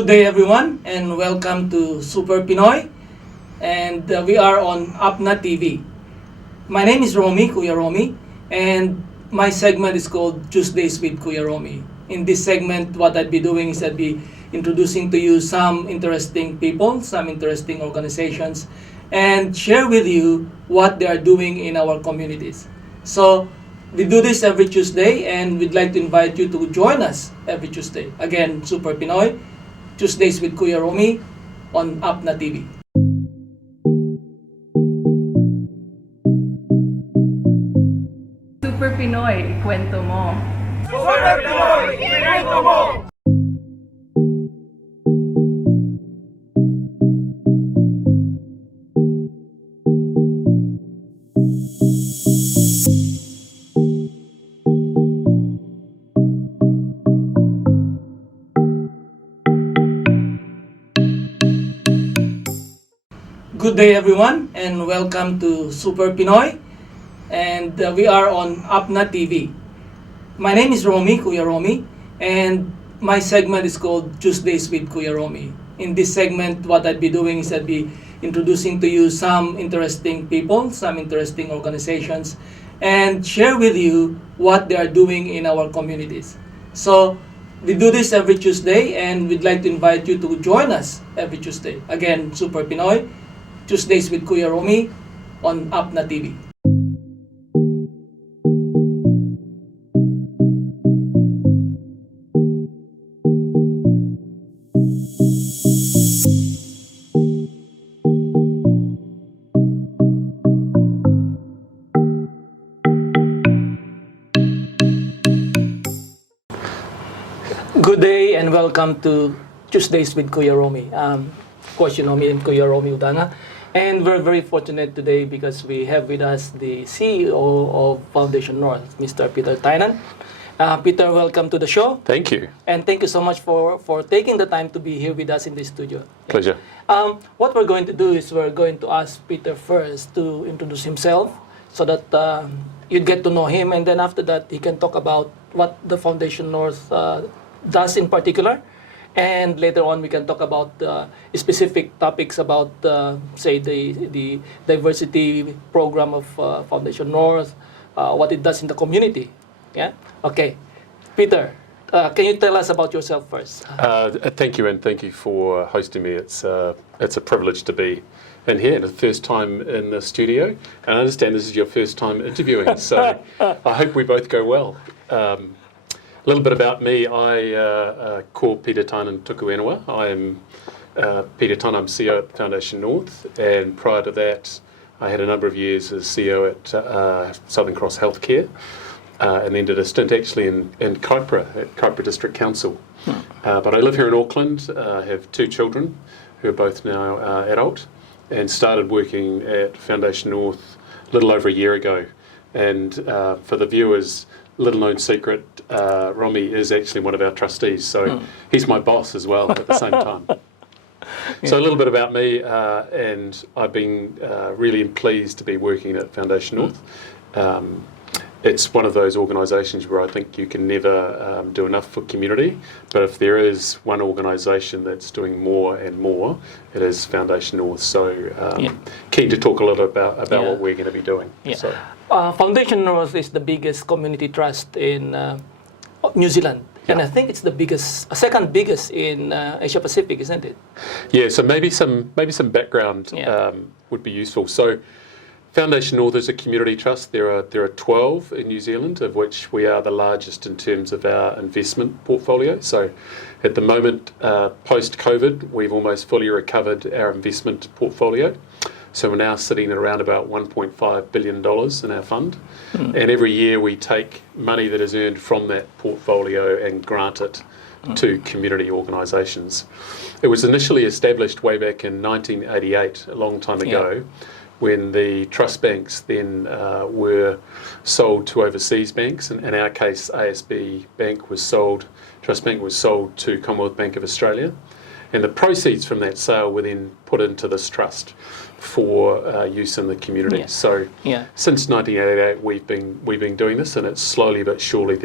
Good day everyone and welcome to Super Pinoy and we are on Apna TV. My name is Romy, Kuya Romy, and my segment is called Tuesdays with Kuya Romy. In this segment, what I'd be doing is I'd be introducing to you some interesting people, some interesting organizations, and share with you what they are doing in our communities. So, we do this every Tuesday and we'd like to invite you to join us every Tuesday. Again, Super Pinoy, Tuesdays with Kuya Romy on Apna TV. Super Pinoy, ikwento mo. Super Pinoy, ikwento mo! Good day everyone and welcome to Super Pinoy and we are on Apna TV. My name is Romy, Kuya Romy, and my segment is called Tuesdays with Kuya Romy. In this segment, what I'd be doing is I'd be introducing to you some interesting people, some interesting organizations, and share with you what they are doing in our communities. So, we do this every Tuesday and we'd like to invite you to join us every Tuesday. Again, Super Pinoy, Tuesdays with Kuya Romy on Apna TV. Good day and welcome to Tuesdays with Kuya Romy. Of course, you know me, I'm Kuya Romy Udanga. And we're very fortunate today because we have with us the CEO of Foundation North, Mr. Peter Tainan. Peter, welcome to the show. Thank you. And thank you so much for taking the time to be here with us in the studio. Pleasure. What we're going to do is we're going to ask Peter first to introduce himself so that you'd get to know him. And then after that, he can talk about what the Foundation North does in particular. And later on, we can talk about specific topics about, say, the diversity program of Foundation North, what it does in the community. Yeah. Okay, Peter, can you tell us about yourself first? Thank you, and thank you for hosting me. It's a privilege to be in here, the first time in the studio. And I understand this is your first time interviewing, so I hope we both go well. A little bit about me, I call Peter Tainan Tuku Enua. I am Peter Tainan, I'm CEO at Foundation North, and prior to that I had a number of years as CEO at Southern Cross Healthcare, and then did a stint actually in Kaipara, at Kaipara District Council. But I live here in Auckland, I have two children who are both now adult, and started working at Foundation North a little over a year ago. And for the viewers, little known secret, Romy is actually one of our trustees, so he's my boss as well at the same time. So a little bit about me, and I've been really pleased to be working at Foundation North. It's one of those organisations where I think you can never do enough for community, but if there is one organisation that's doing more and more, it is Foundation North. So keen to talk a little about what we're going to be doing. Yeah. So. Foundation North is the biggest community trust in New Zealand. Yeah. And I think it's the biggest, second biggest in Asia Pacific, isn't it? Yeah, so maybe some background would be useful. So Foundation North is a community trust. There are 12 in New Zealand, of which we are the largest in terms of our investment portfolio. So at the moment, post-COVID, we've almost fully recovered our investment portfolio. So we're now sitting at around about $1.5 billion in our fund. And every year we take money that is earned from that portfolio and grant it to community organisations. It was initially established way back in 1988, a long time ago, when the trust banks then were sold to overseas banks. In our case, ASB Bank was sold, Trust Bank was sold to Commonwealth Bank of Australia. And the proceeds from that sale were then put into this trust. for use in the community. Yeah. So Yeah. since 1988, we've been doing this, and it's slowly but surely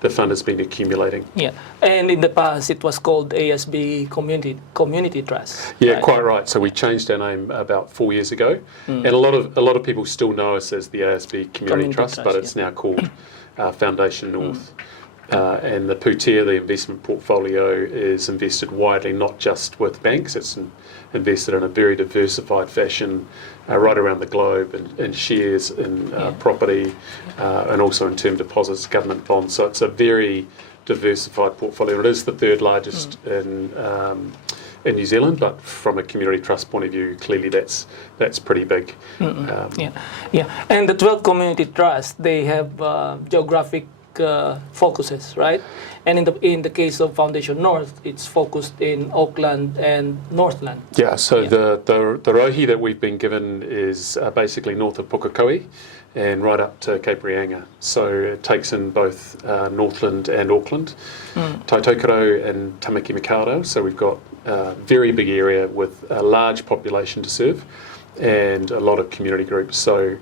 the fund has been accumulating. Yeah, and in the past it was called ASB Community Trust. Yeah, right? quite right. So we changed our name about 4 years ago, and a lot of people still know us as the ASB Community Trust, but it's now called Foundation North. And the Putia, the investment portfolio, is invested widely, not just with banks. It's invested in a very diversified fashion right around the globe, in shares, in property, and also in term deposits, government bonds. So it's a very diversified portfolio. It is the third largest in New Zealand, but from a community trust point of view, clearly that's pretty big. And the 12 community trusts, they have geographic focuses, right? And in the case of Foundation North, it's focused in Auckland and Northland. Yeah, so the rohi that we've been given is basically north of Pukekohe and right up to Cape Reinga. So it takes in both Northland and Auckland, Taitokoro and Tamaki Makaurau. So we've got a very big area with a large population to serve and a lot of community groups. So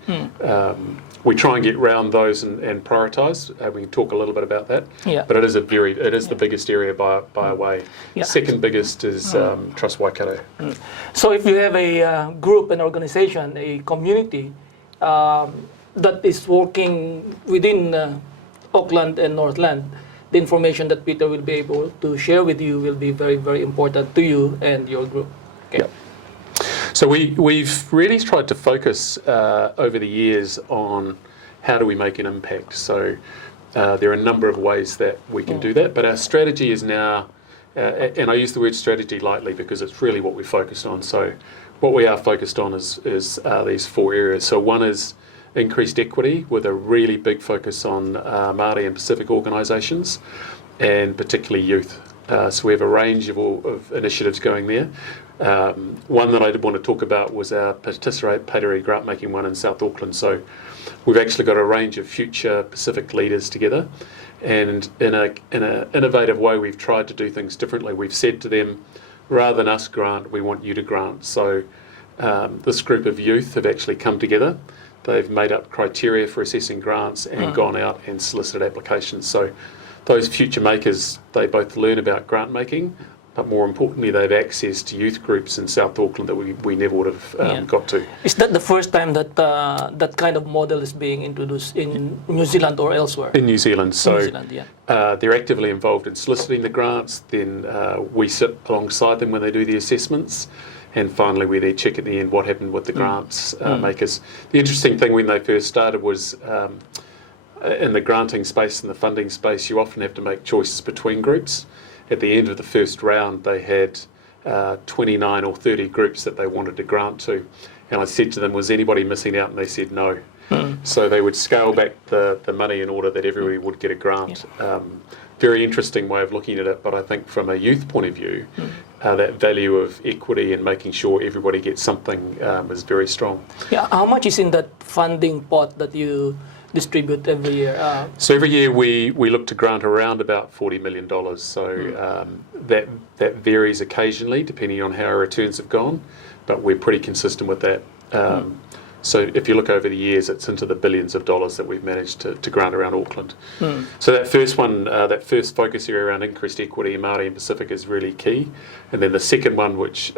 we try and get round those and prioritise. We can talk a little bit about that. Yeah. But it is the biggest area by a way. Yeah. Second biggest is Trust Waikato. So if you have a group, an organization, a community that is working within Auckland and Northland, the information that Peter will be able to share with you will be very, very important to you and your group. Okay. Yep. So we've really tried to focus over the years on how do we make an impact. So there are a number of ways that we can do that, but our strategy is now, and I use the word strategy lightly because it's really what we focus on. So what we are focused on is these four areas. So one is increased equity with a really big focus on Māori and Pacific organisations, and particularly youth. So we have a range of initiatives going there. One that I did want to talk about was our participatory grant making one in South Auckland. So we've actually got a range of future Pacific leaders together, and in an innovative way we've tried to do things differently. We've said to them, rather than us grant, we want you to grant. So this group of youth have actually come together. They've made up criteria for assessing grants and gone out and solicited applications. So those future makers, they both learn about grant making, but more importantly, they have access to youth groups in South Auckland that we never would have got to. Is that the first time that that kind of model is being introduced in New Zealand or elsewhere? In New Zealand. So New Zealand, they're actively involved in soliciting the grants, then we sit alongside them when they do the assessments, and finally we then check at the end what happened with the grants makers. The interesting thing when they first started was in the granting space and the funding space, you often have to make choices between groups. At the end of the first round, they had 29 or 30 groups that they wanted to grant to. And I said to them, was anybody missing out? And they said no. So they would scale back the money in order that everybody would get a grant. Very interesting way of looking at it, but I think from a youth point of view, that value of equity and making sure everybody gets something is very strong. Yeah. How much is in that funding pot that you distribute every year? So every year we look to grant around about $40 million. So that varies occasionally depending on how our returns have gone, but we're pretty consistent with that. So if you look over the years, it's into the billions of dollars that we've managed to grant around Auckland. So that first one, that first focus area around increased equity in Māori and Pacific is really key. And then the second one, which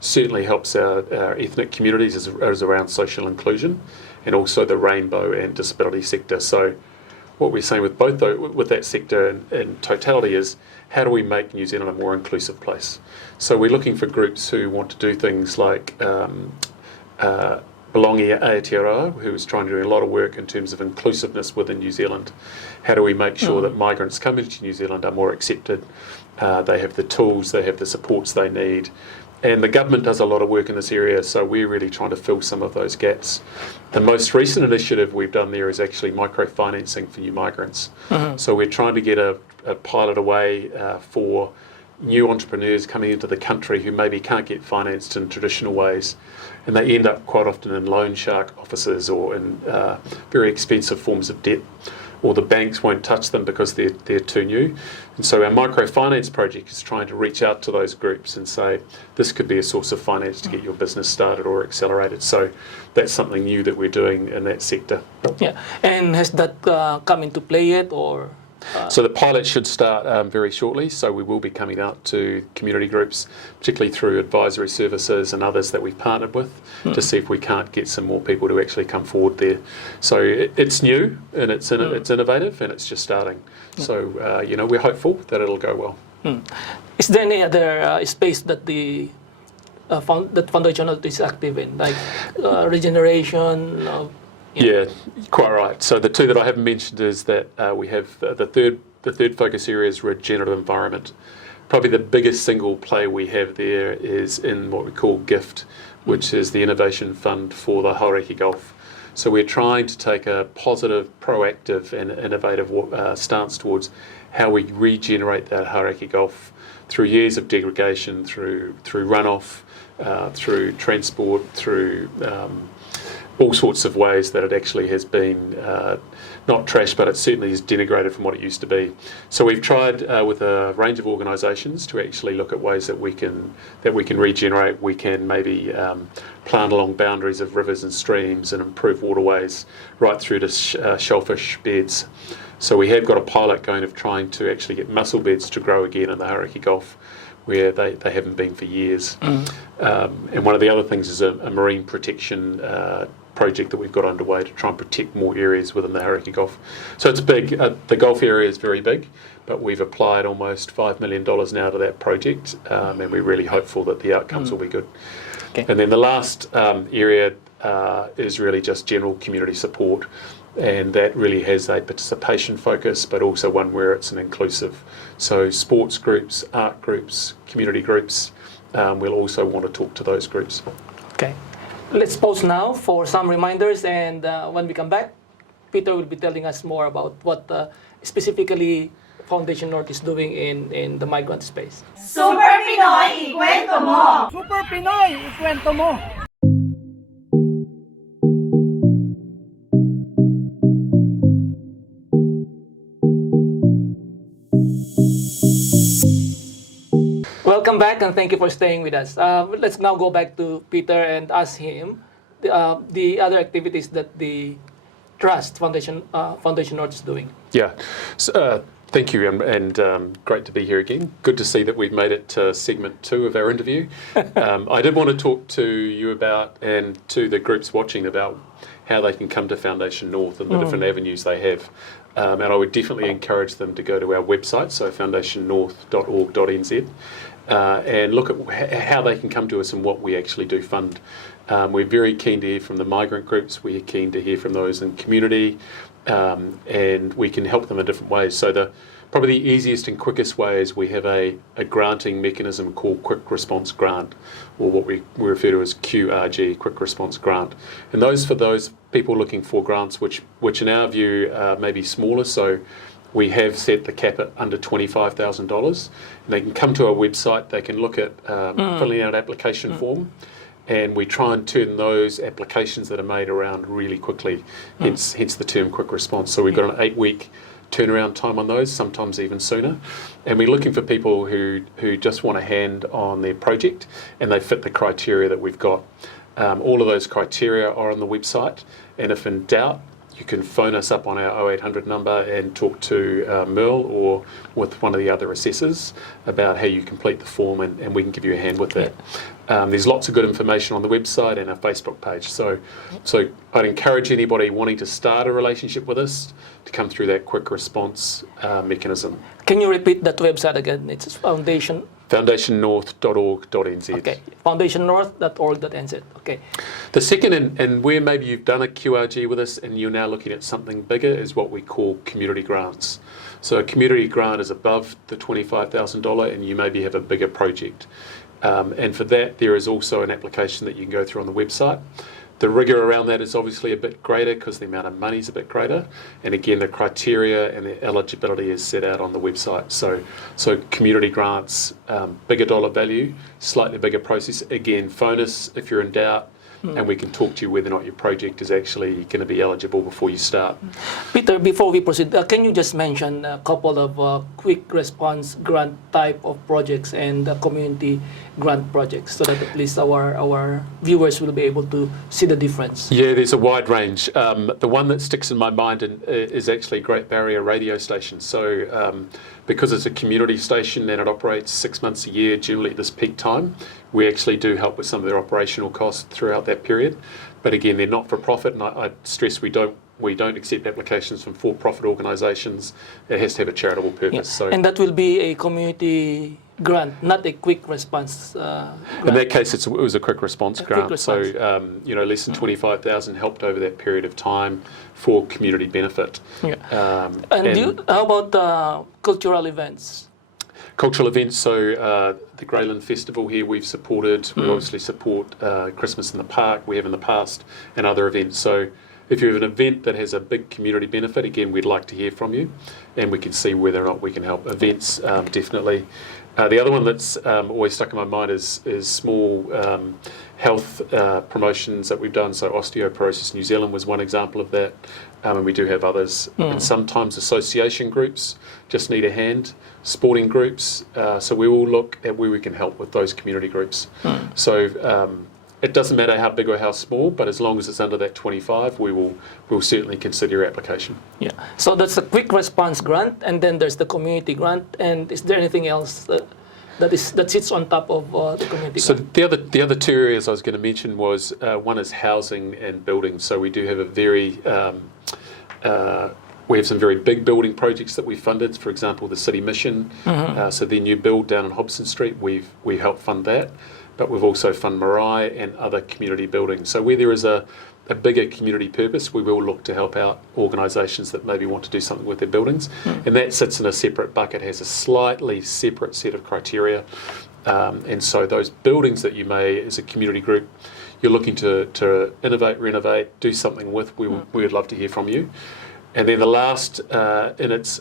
certainly helps our ethnic communities, is around social inclusion and also the rainbow and disability sector. So what we're saying with both with that sector in totality is, how do we make New Zealand a more inclusive place? So we're looking for groups who want to do things like Belongi Aotearoa, who is trying to do a lot of work in terms of inclusiveness within New Zealand. How do we make sure that migrants coming to New Zealand are more accepted? They have the tools, they have the supports they need. And the government does a lot of work in this area, so we're really trying to fill some of those gaps. The most recent initiative we've done there is actually microfinancing for new migrants. So we're trying to get a pilot away for new entrepreneurs coming into the country who maybe can't get financed in traditional ways, and they end up quite often in loan shark offices or in very expensive forms of debt. or the banks won't touch them because they're too new. And so our microfinance project is trying to reach out to those groups and say, this could be a source of finance to get your business started or accelerated. So that's something new that we're doing in that sector. Yeah, and has that come into play yet, or? So the pilot should start very shortly, so we will be coming out to community groups, particularly through advisory services and others that we've partnered with, to see if we can't get some more people to actually come forward there. So it's new and it's innovative and it's just starting. So we're hopeful that it'll go well. Is there any other space that the foundation is active in, like regeneration? Yeah, quite right. So the two that I haven't mentioned is that we have the third focus area is regenerative environment. Probably the biggest single play we have there is in what we call GIFT, which is the Innovation Fund for the Hauraki Gulf. So we're trying to take a positive, proactive and innovative stance towards how we regenerate that Hauraki Gulf through years of degradation, through runoff, through transport, through all sorts of ways that it actually has been not trashed, but it certainly is denigrated from what it used to be. So we've tried with a range of organisations to actually look at ways that we can regenerate. We can maybe plant along boundaries of rivers and streams and improve waterways right through to shellfish beds. So we have got a pilot going of trying to actually get mussel beds to grow again in the Hauraki Gulf, where they haven't been for years. And one of the other things is a marine protection project that we've got underway to try and protect more areas within the Hauraki Gulf. So it's big. The Gulf area is very big, but we've applied almost $5 million now to that project, and we're really hopeful that the outcomes will be good. Okay. And then the last area is really just general community support, and that really has a participation focus, but also one where it's an inclusive. So sports groups, art groups, community groups, we'll also want to talk to those groups. Okay. Let's pause now for some reminders, and when we come back, Peter will be telling us more about what specifically Foundation North is doing in the migrant space. Super Pinoy, ikwento mo! Super Pinoy, ikwento mo! Welcome back, and thank you for staying with us. Let's now go back to Peter and ask him the other activities that the Trust Foundation North is doing. Yeah. So, thank you, and great to be here again. Good to see that we've made it to segment 2 of our interview. I did want to talk to you about, and to the groups watching, about how they can come to Foundation North and the different avenues they have. And I would definitely encourage them to go to our website, so foundationnorth.org.nz, and look at how they can come to us and what we actually do fund. We're very keen to hear from the migrant groups. We're keen to hear from those in community, and we can help them in different ways. So probably the easiest and quickest way is we have a granting mechanism called Quick Response Grant, or what we refer to as QRG, Quick Response Grant. And those for those people looking for grants which in our view may be smaller. So we have set the cap at under $25,000, and they can come to our website, they can look at filling out an application form, and we try and turn those applications that are made around really quickly, hence the term quick response. So we've got an 8-week turnaround time on those, sometimes even sooner. And we're looking for people who just want a hand on their project and they fit the criteria that we've got. All of those criteria are on the website, and if in doubt, you can phone us up on our 0800 number and talk to Merle or with one of the other assessors about how you complete the form, and we can give you a hand with that. There's lots of good information on the website and our Facebook page. So I'd encourage anybody wanting to start a relationship with us to come through that quick response mechanism. Can you repeat that website again? It's foundationnorth.org.nz. Okay, foundationnorth.org.nz. Okay. The second, and where maybe you've done a QRG with us and you're now looking at something bigger, is what we call community grants. So a community grant is above the $25,000 and you maybe have a bigger project. And for that, there is also an application that you can go through on the website. The rigour around that is obviously a bit greater because the amount of money is a bit greater. And again, the criteria and the eligibility is set out on the website. So community grants, bigger dollar value, slightly bigger process. Again, phone us if you're in doubt. and we can talk to you whether or not your project is actually going to be eligible before you start. Peter, before we proceed, can you just mention a couple of quick response grant type of projects and community grant projects so that at least our viewers will be able to see the difference? Yeah, there's a wide range. The one that sticks in my mind is actually Great Barrier Radio Station. So because it's a community station and it operates 6 months a year, generally at this peak time, we actually do help with some of their operational costs throughout that period. But again, they're not for profit, and I stress we don't accept applications from for-profit organisations. It has to have a charitable purpose. Yeah. So And that will be a community grant, not a quick response in that case, it was a quick response grant. quick response. So less than 25,000 helped over that period of time for community benefit. Yeah. How about cultural events? Cultural events, so the Greyland Festival here we've supported. We obviously support Christmas in the Park, we have in the past, and other events. So if you have an event that has a big community benefit, again, we'd like to hear from you, and we can see whether or not we can help. Events, definitely. The other one that's always stuck in my mind is small health promotions that we've done. So Osteoporosis New Zealand was one example of that, and we do have others. And sometimes association groups just need a hand, sporting groups. So we will look at where we can help with those community groups. So it doesn't matter how big or how small, but as long as it's under that 25, we'll certainly consider your application. Yeah. So that's the quick response grant, and then there's the community grant. And is there anything else that sits on top of the community So grant? the other two areas I was going to mention was one is housing and building. So we do have a very we have some very big building projects that we funded. For example, the City Mission. So their new build down on Hobson Street, we helped fund that. But we've also funded Marae and other community buildings. So where there is a bigger community purpose, we will look to help out organisations that maybe want to do something with their buildings. And that sits in a separate bucket, has a slightly separate set of criteria. And so those buildings that you may, as a community group, you're looking to innovate, renovate, do something with, we would love to hear from you. And then the last in its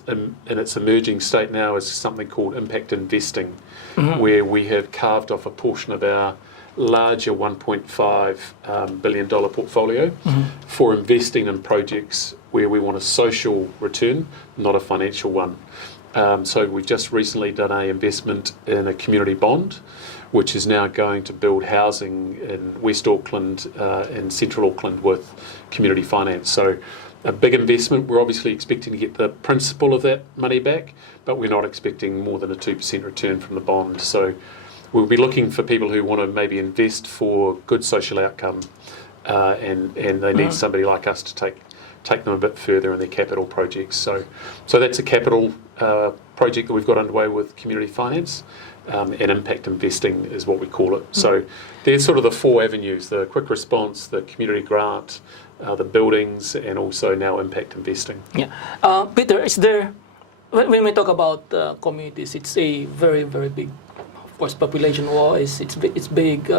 emerging state now is something called impact investing, where we have carved off a portion of our larger $1.5 billion portfolio for investing in projects where we want a social return, not a financial one. So we've just recently done an investment in a community bond, which is now going to build housing in West Auckland and Central Auckland with community finance. So a big investment. We're obviously expecting to get the principal of that money back, but we're not expecting more than a 2% return from the bond. So we'll be looking for people who want to maybe invest for good social outcome, and they need somebody like us to take them a bit further in their capital projects. So that's a capital project that we've got underway with community finance, and impact investing is what we call it. So there's sort of the four avenues: the quick response, the community grant, the buildings, and also now impact investing. Yeah. Peter, is there, when we talk about communities, it's a very, very big, of course, population-wise, it's big,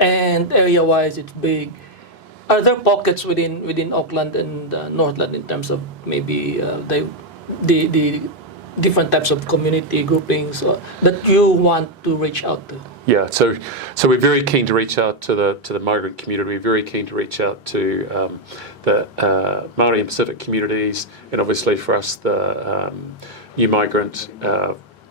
and area-wise, it's big. Are there pockets within Auckland and Northland in terms of maybe the different types of community groupings that you want to reach out to? Yeah, so we're very keen to reach out to the migrant community. We're very keen to reach out to the Māori and Pacific communities, and obviously for us the new migrant,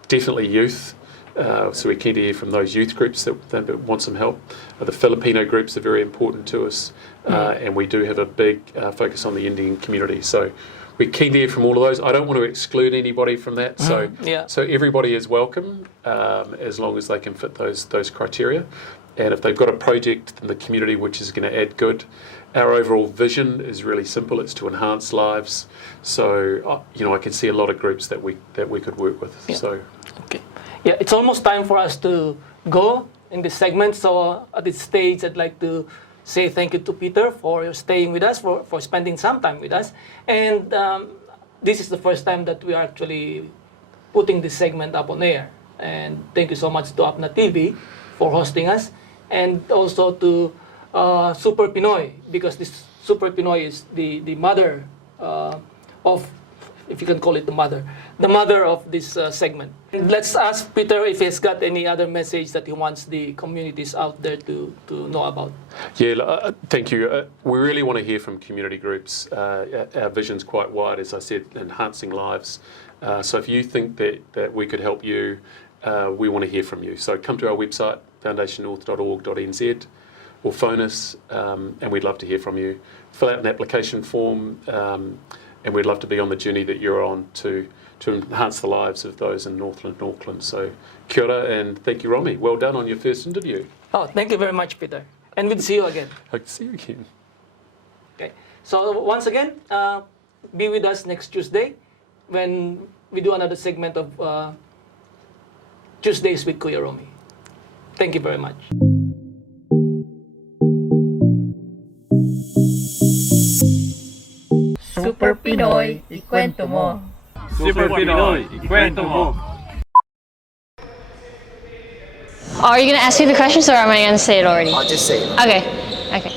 definitely youth. So we're keen to hear from those youth groups that want some help. The Filipino groups are very important to us, and we do have a big focus on the Indian community. So we're keen to hear from all of those. I don't want to exclude anybody from that. So everybody is welcome, as long as they can fit those criteria. And if they've got a project in the community which is going to add good, our overall vision is really simple. It's to enhance lives. So I can see a lot of groups that we could work with. Yeah. So okay. Yeah, it's almost time for us to go in this segment. So at this stage, I'd like to say thank you to Peter for staying with us, for spending some time with us. And this is the first time that we are actually putting this segment up on air. And thank you so much to Apna TV for hosting us, and also to Super Pinoy, because this Super Pinoy is the mother of if you can call it the mother of this segment. And let's ask Peter if he's got any other message that he wants the communities out there to know about. Yeah, thank you. We really want to hear from community groups. Our vision's quite wide, as I said, enhancing lives. So if you think that we could help you, we want to hear from you. So come to our website, foundationnorth.org.nz, or phone us, and we'd love to hear from you. Fill out an application form, and we'd love to be on the journey that you're on to enhance the lives of those in Northland and Auckland. So kia ora, and thank you, Romy. Well done on your first interview. Oh, thank you very much, Peter. And we'll see you again. Hope to see you again. Okay. So once again, be with us next Tuesday when we do another segment of Tuesdays with Kuya Romy. Thank you very much. Super Pinoy, ikwento mo. Super Pinoy, ikwento mo. Oh, are you gonna ask me the questions or am I gonna say it already? I'll just say it. Okay. Okay.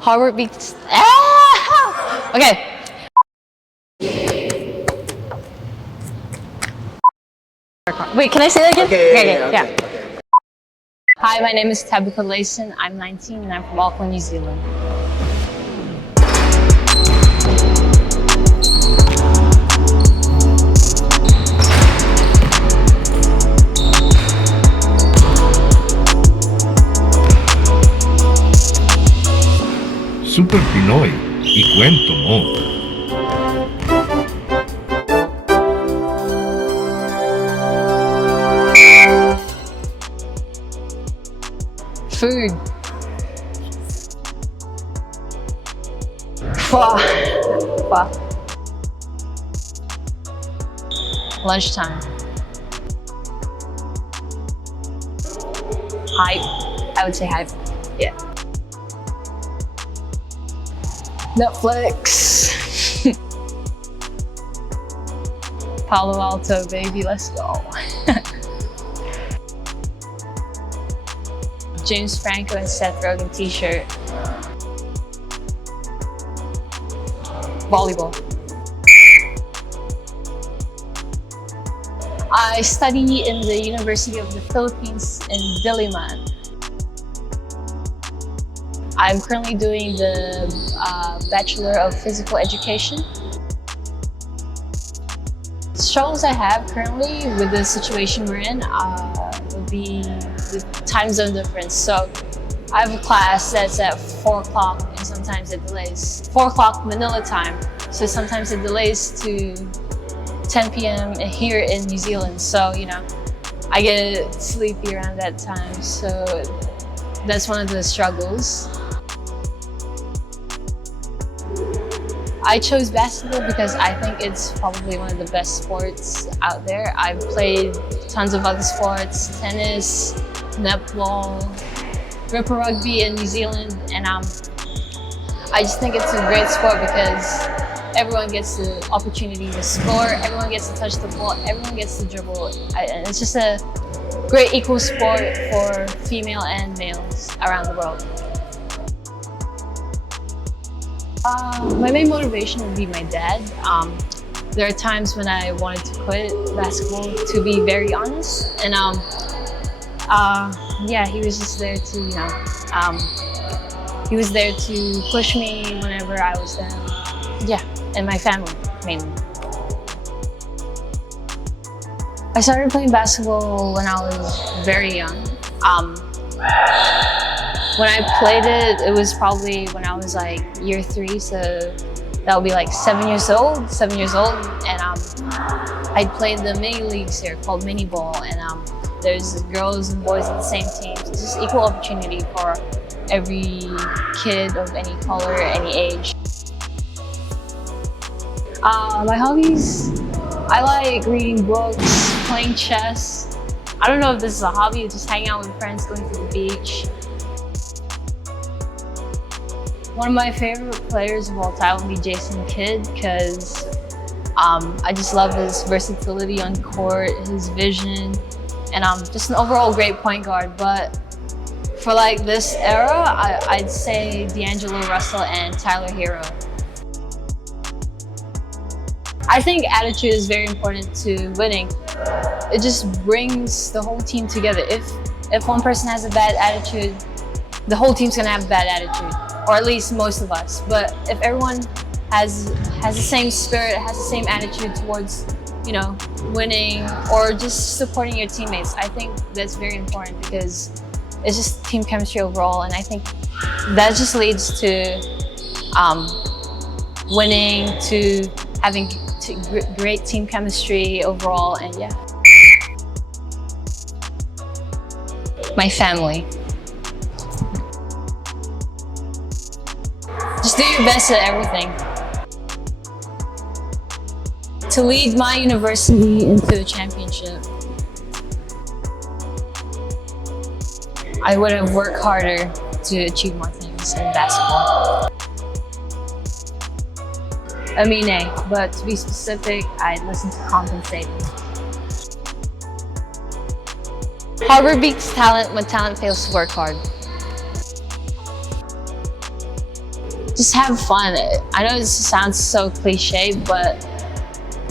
Harvard beats. Ah! Okay. Wait, can I say that again? Okay. Hi, my name is Tabitha Layson. I'm 19 and I'm from Auckland, New Zealand. Super Pinoy, ikwento mo. Food. Pho. Lunchtime. Hype. I would say hype. Yeah. Netflix. Palo Alto, baby, let's go. James Franco and Seth Rogen t-shirt. Volleyball. I study in the University of the Philippines in Diliman. I'm currently doing the Bachelor of Physical Education. Struggles I have currently with the situation we're in would be the time zone difference. So I have a class that's at 4 o'clock and sometimes it delays. 4 o'clock Manila time, so sometimes it delays to 10 p.m. here in New Zealand. So, you know, I get sleepy around that time. So that's one of the struggles. I chose basketball because I think it's probably one of the best sports out there. I've played tons of other sports, tennis, netball, ripper rugby in New Zealand, and I just think it's a great sport because everyone gets the opportunity to score, everyone gets to touch the ball, everyone gets to dribble. And it's just a great equal sport for female and males around the world. My main motivation would be my dad. There are times when I wanted to quit basketball, to be very honest. And yeah, he was just there to, you know, he was there to push me whenever I was down. Yeah, and my family, mainly. I started playing basketball when I was very young. When I played it, it was probably when I was like year 3, so that would be like 7 years old. And I played the mini leagues here called mini ball, and there's girls and boys in the same teams. It's just equal opportunity for every kid of any color, any age. My hobbies, I like reading books, playing chess. I don't know if this is a hobby, just hanging out with friends, going to the beach. One of my favorite players of all time would be Jason Kidd, because I just love his versatility on court, his vision, and just an overall great point guard. But for like this era, I'd say D'Angelo Russell and Tyler Hero. I think attitude is very important to winning. It just brings the whole team together. If one person has a bad attitude, the whole team's gonna have a bad attitude, or at least most of us. But if everyone has the same spirit, has the same attitude towards, you know, winning or just supporting your teammates, I think that's very important because it's just team chemistry overall, and I think that just leads to winning, to having great team chemistry overall, and yeah. My family. Just do your best at everything. To lead my university into a championship, I would have worked harder to achieve more things in basketball. Amine, but to be specific, I'd listen to compensating. Harbor beats talent when talent fails to work hard. Just have fun. I know this sounds so cliche, but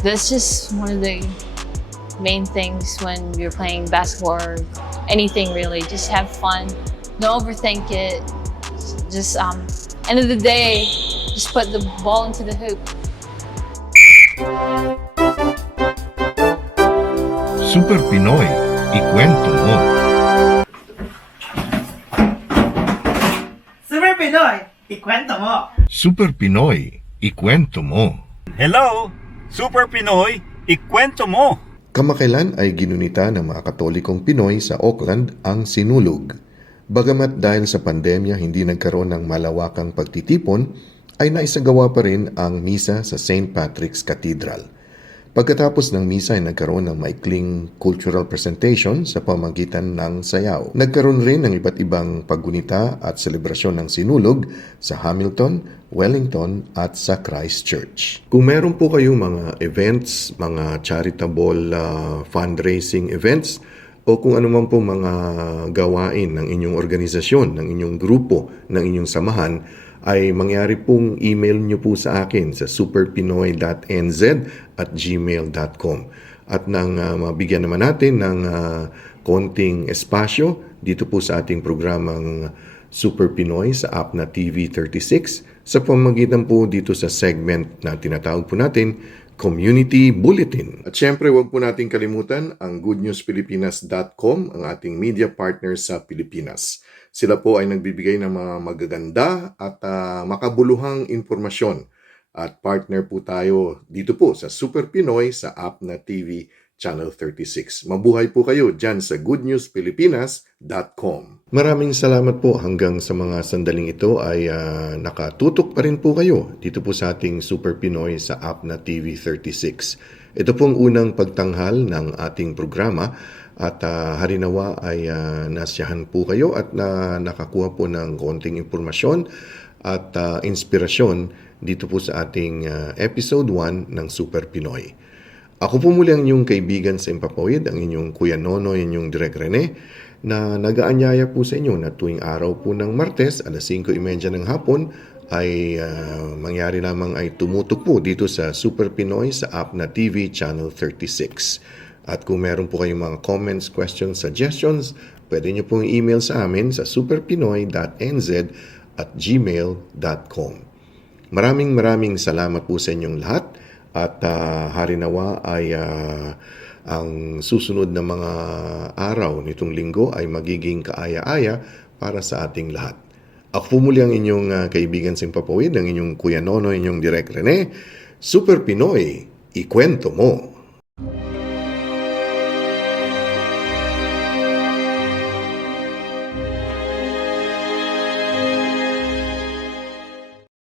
that's just one of the main things when you're playing basketball or anything really. Just have fun. Don't overthink it. Just end of the day, just put the ball into the hoop. Super Pinoy, ikwento mo. Super Pinoy, ikwento mo. Super Pinoy, ikwento mo. Hello, Super Pinoy, ikwento mo! Kamakailan ay ginunita ng mga Katolikong Pinoy sa Auckland ang sinulog. Bagamat dahil sa pandemya hindi nagkaroon ng malawakang pagtitipon, ay naisagawa pa rin ang misa sa St. Patrick's Cathedral. Pagkatapos ng misa ay nagkaroon ng maikling cultural presentation sa pamamagitan ng sayaw. Nagkaroon rin ng iba't ibang paggunita at selebrasyon ng sinulog sa Hamilton, Wellington at sa Christchurch. Kung meron po kayong mga events, mga charitable fundraising events, o kung ano man po mga gawain ng inyong organisasyon, ng inyong grupo, ng inyong samahan, ay mangyari pong email nyo po sa akin sa superpinoy.nz@gmail.com. At nang mabigyan naman natin ng konting espasyo dito po sa ating programang Super Pinoy sa app na TV36 sa pamamagitan po dito sa segment na tinatawag po natin Community Bulletin. At syempre, huwag po natin kalimutan ang goodnewspilipinas.com, ang ating media partner sa Pilipinas. Sila po ay nagbibigay ng mga magaganda at makabuluhang informasyon. At partner po tayo dito po sa Super Pinoy sa app na TV Channel 36. Mabuhay po kayo dyan sa goodnewspilipinas.com. Maraming salamat po hanggang sa mga sandaling ito ay nakatutok pa rin po kayo dito po sa ating Super Pinoy sa app na TV36. Ito pong unang pagtanghal ng ating programa at harinawa ay nasiyahan po kayo at nakakuha po ng konting impormasyon at inspirasyon dito po sa ating episode 1 ng Super Pinoy. Ako po muli ang inyong kaibigan sa Impapawid, ang inyong Kuya Nonoy, inyong Direk Rene, na nag-aanyaya po sa inyo na tuwing araw po ng Martes, alas 5:30 ng hapon, ay mangyari lamang ay tumutok po dito sa Super Pinoy sa app na TV Channel 36. At kung meron po kayong mga comments, questions, suggestions, pwede nyo pong email sa amin sa superpinoy.nz@gmail.com. Maraming salamat po sa inyong lahat at harinawa ay ang susunod na mga araw nitong linggo ay magiging kaaya-aya para sa ating lahat. Ako po muli ang inyong kaibigan sa Impapawid, ang inyong Kuya Nono, inyong Direk Rene. Super Pinoy, ikwento mo!